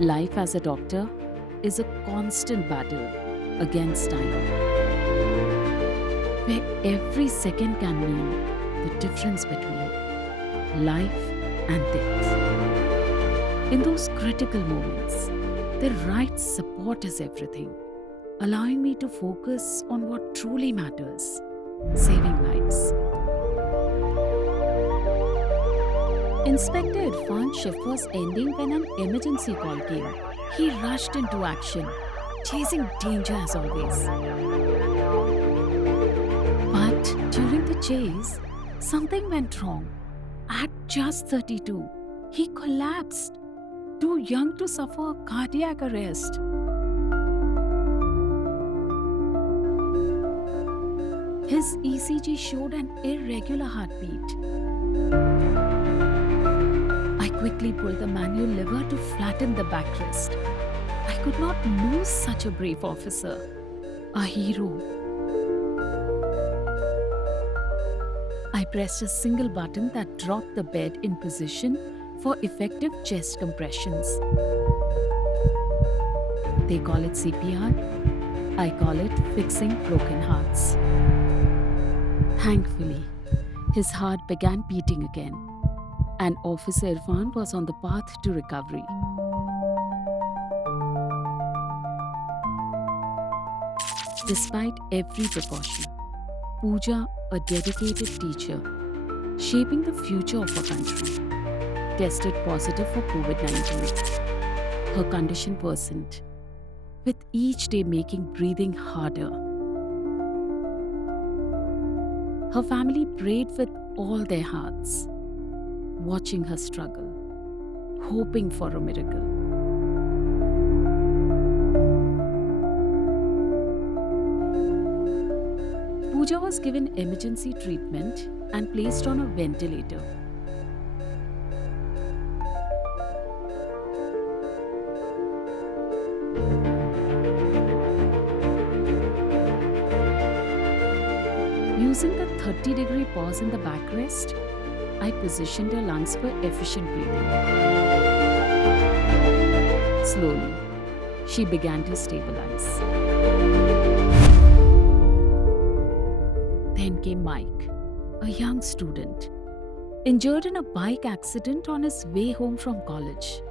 Life as a doctor is a constant battle against time, where every second can mean the difference between life and death. In those critical moments, the right support is everything, allowing me to focus on what truly matters: saving lives. Inspector Irfan's shift was ending when an emergency call came. He rushed into action, chasing danger as always. But during the chase, something went wrong. At just 32, he collapsed, too young to suffer a cardiac arrest. His ECG showed an irregular heartbeat. I quickly pulled the manual lever to flatten the backrest. I could not lose such a brave officer, a hero. I pressed a single button that dropped the bed in position for effective chest compressions. They call it CPR. I call it fixing broken hearts. Thankfully, his heart began beating again, and Officer Irfan was on the path to recovery. Despite every precaution, Pooja, a dedicated teacher, shaping the future of our country, tested positive for COVID-19. Her condition worsened, with each day making breathing harder. Her family prayed with all their hearts, watching her struggle, hoping for a miracle. Pooja was given emergency treatment and placed on a ventilator. Using the 30-degree pause in the backrest, I positioned her lungs for efficient breathing. Slowly, she began to stabilize. Then came Mike, a young student, injured in a bike accident on his way home from college.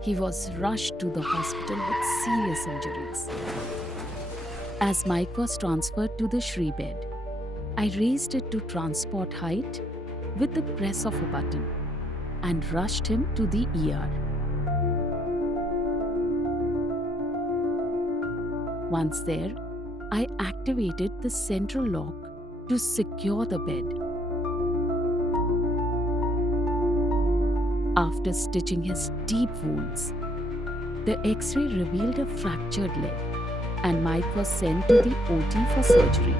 He was rushed to the hospital with serious injuries. As Mike was transferred to the Shree Bed, I raised it to transport height with the press of a button and rushed him to the ER. Once there, I activated the central lock to secure the bed. After stitching his deep wounds, the X-ray revealed a fractured leg, and Mike was sent to the OT for surgery.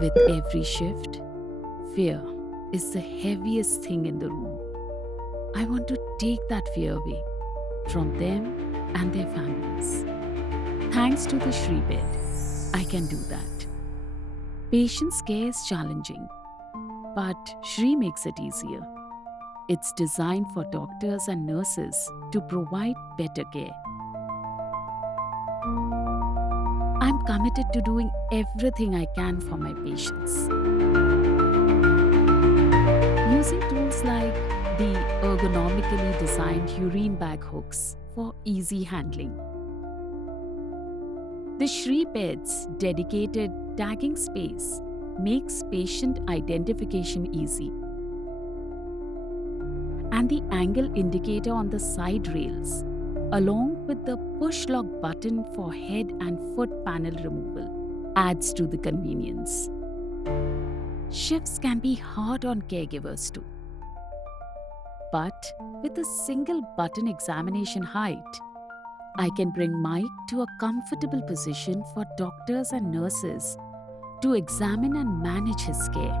With every shift, fear is the heaviest thing in the room. I want to take that fear away from them and their families. Thanks to the Shree Bed, I can do that. Patient's care is challenging, but Shree makes it easier. It's designed for doctors and nurses to provide better care. I'm committed to doing everything I can for my patients. Using tools like the ergonomically designed urine bag hooks for easy handling. The Shree Bed's dedicated tagging space makes patient identification easy. And the angle indicator on the side rails, along with the push lock button for head and foot panel removal, adds to the convenience. Shifts can be hard on caregivers too. But with a single button examination height, I can bring Mike to a comfortable position for doctors and nurses to examine and manage his care.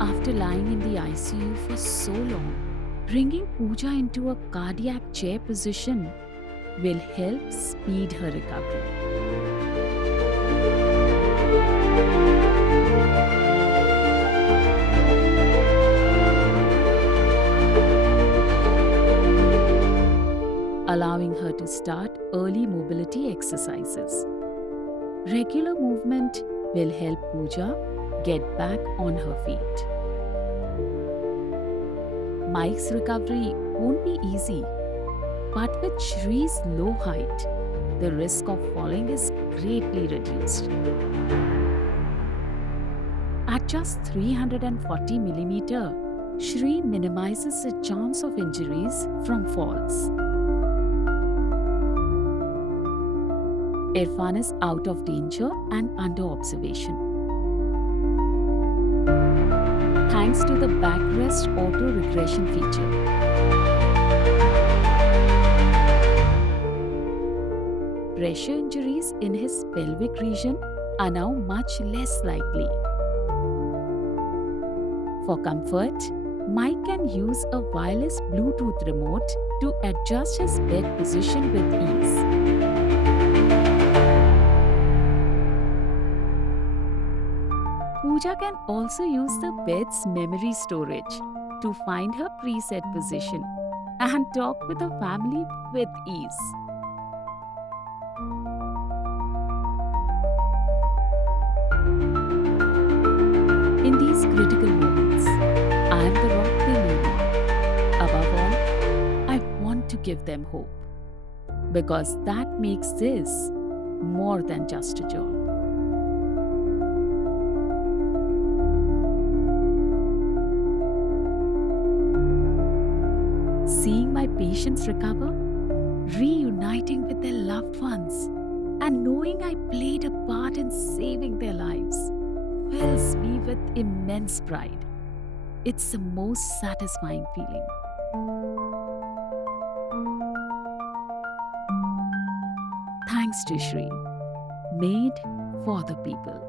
After lying in the ICU for so long, bringing Pooja into a cardiac chair position will help speed her recovery. allowing her to start early mobility exercises. Regular movement will help Pooja get back on her feet. Mike's recovery won't be easy, but with Shree's low height, the risk of falling is greatly reduced. At just 340 mm, Shree minimizes the chance of injuries from falls. Irfan is out of danger and under observation. Thanks to the backrest auto regression feature. Pressure injuries in his pelvic region are now much less likely. For comfort, Mike can use a wireless Bluetooth remote to adjust his bed position with ease. Pooja can also use the bed's memory storage to find her preset position and talk with her family with ease. In these critical moments, I am the rock they need. Above all, I want to give them hope, because that makes this more than just a job. Seeing my patients recover, reuniting with their loved ones, and knowing I played a part in saving their lives fills me with immense pride. It's the most satisfying feeling. Thanks to Shree, made for the people.